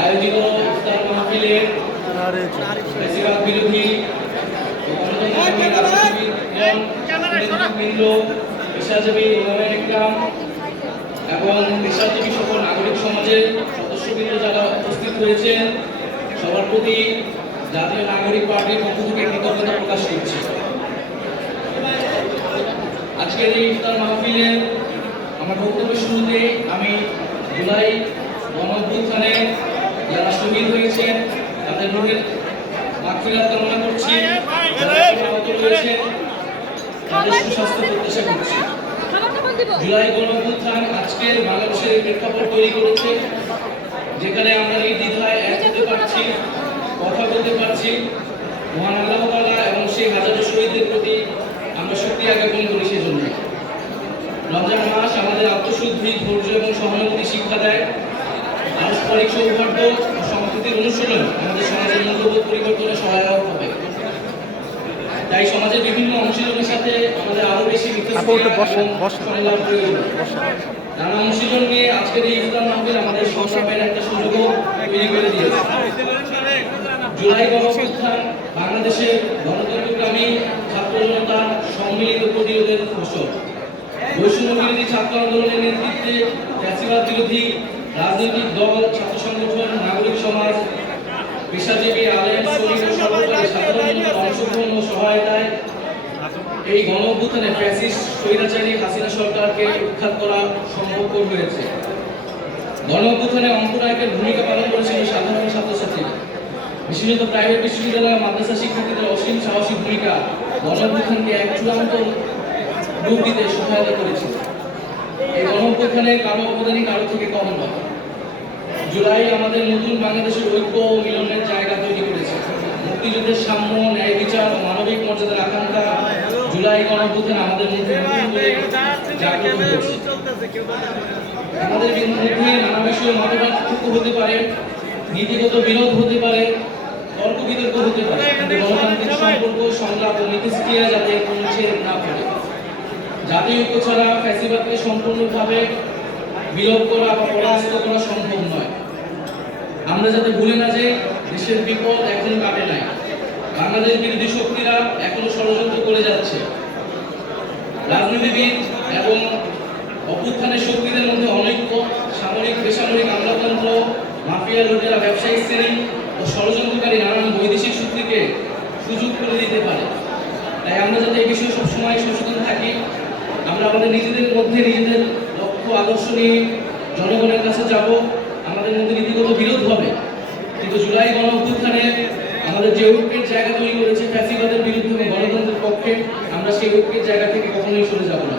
আয়োজিত ইফতার মাহফিলে বেশিরভাগ এবং নাগরিক সমাজের সদস্যবৃন্দ যারা উপস্থিত হয়েছেন সবার প্রতি জাতীয় নাগরিক পার্টির পক্ষ থেকে কৃতজ্ঞতা প্রকাশ করছি। আজকের এই ইফতার মাহফিলে আমার বক্তব্যের শুরুতে আমি জুলাই গণঅভ্যুত্থানে যারা শহীদ হয়েছেন তাদের রোগের মাগফিরাত কামনা করছি তাদের সুস্বাস্থ্য প্রত্যাশা করছি। জুলাই গণঅভ্যুত্থান আজকের বাংলাদেশের প্রেক্ষাপট তৈরি করেছে যেখানে আমরা এই দ্বিধায় এক হতে পারছি কথা বলতে পারছি। মহান আল্লাহ তাআলা এবং সেই হাজারো শহীদদের প্রতি আমরা শুকরিয়া জ্ঞাপন করি সেজন্য রমজান মাস আমাদের আত্মশুদ্ধি ধৈর্য এবং সহানুভূতি পারস্পরিক সৌহার্দ্য সম্প্রীতির অনুশীলন আমাদের সমাজের মূল্যবোধ পরিবর্তনে সহায়ক হবে। তাই সমাজের বিভিন্ন অংশীলনের সাথে আমাদের আরও বেশি। সংলাপ প্রয়োজন। নানা অনুশীলন নিয়ে আজকের এই ইফতার মাহফিল আমাদের সংগ্রামের একটা সুযোগও তৈরি করে দিয়েছে। জুলাই গণঅভ্যুত্থান বাংলাদেশের গণতন্ত্রকামী ছাত্র জনতার সম্মিলিত প্রতিরোধের ফসল। বৈষম্য বিরোধী ছাত্র আন্দোলনের নেতৃত্বে ফ্যাসিবাদ বিরোধী রাজনৈতিক দল, ছাত্র সংগঠন, নাগরিক সমাজ, পেশাজীবী, আলেম, শ্রমিক সরকারি সাধারণ অংশগ্রহণ ও সহায়তায় এই গণ অভ্যুত্থানে ফ্যাসিস্ট, স্বৈরাচারী হাসিনা সরকারকে উৎখাত করা সম্ভবপর হয়েছে। গণ অঙ্কুরায়কের ভূমিকা পালন করেছিল সাধারণ ছাত্রছাত্রীরা বিশেষত প্রাইভেট বিশ্ববিদ্যালয়, মাদ্রাসা শিক্ষার্থীদের অসীম সাহসী ভূমিকা গণ এক চূড়ান্ত রূপ দিতে সহায়তা করেছিল। এই থেকে কম নয়। জুলাই আমাদের নতুন বাংলাদেশের ঐক্য ও মিলনের জায়গা তৈরি করেছে। মুক্তিযুদ্ধের সাম্য, ন্যায়, বিচার ও মানবিক মর্যাদার আকাঙ্ক্ষা জুলাই আমাদের আমাদের মধ্যে নানা বিষয়ে মতপার্থক্য হতে পারে, নীতিগত বিরোধ হতে পারে তর্ক বিতর্ক হতে পারে। গণতান্ত্রিক সম্পর্ক, সংলাপ ও মিথস্ক্রিয়া যাতে ছেদ না পড়ে। জাতীয় ঐক্য ছাড়া ফ্যাসিবাদকে সম্পূর্ণভাবে বিলোপ করা বা পরাস্ত করা সম্ভব নয়। আমরা যাতে ভুলে না যে দেশের বিপদ এখনও কাটে নাই। বাংলাদেশ বিরোধী শক্তিরা এখনও ষড়যন্ত্র করে যাচ্ছে। রাজনীতিবিদ এবং অভ্যুত্থানের শক্তিদের মধ্যে অনৈক্য, সামরিক, বেসামরিক আমলাতন্ত্র, মাফিয়া, লুটেরা ব্যবসায়িক শ্রেণি ও ষড়যন্ত্রকারী নানান বৈদেশিক শক্তিকে সুযোগ করে দিতে পারে। তাই আমরা যাতে এই বিষয়ে সবসময় সচেতন থাকি আমরা আমাদের নিজেদের মধ্যে, নিজেদের লক্ষ্য, আদর্শ নিয়ে জনগণের কাছে যাব। আমাদের মধ্যে নীতিগত বিরোধ হবে। কিন্তু জুলাই গণ আমাদের যে ঐক্যের জায়গা তৈরি করেছে ফ্যাসিবাদের বিরুদ্ধে গণতন্ত্রের পক্ষে, আমরা সেই ঐক্যের জায়গা থেকে কখনোই সরে যাব না।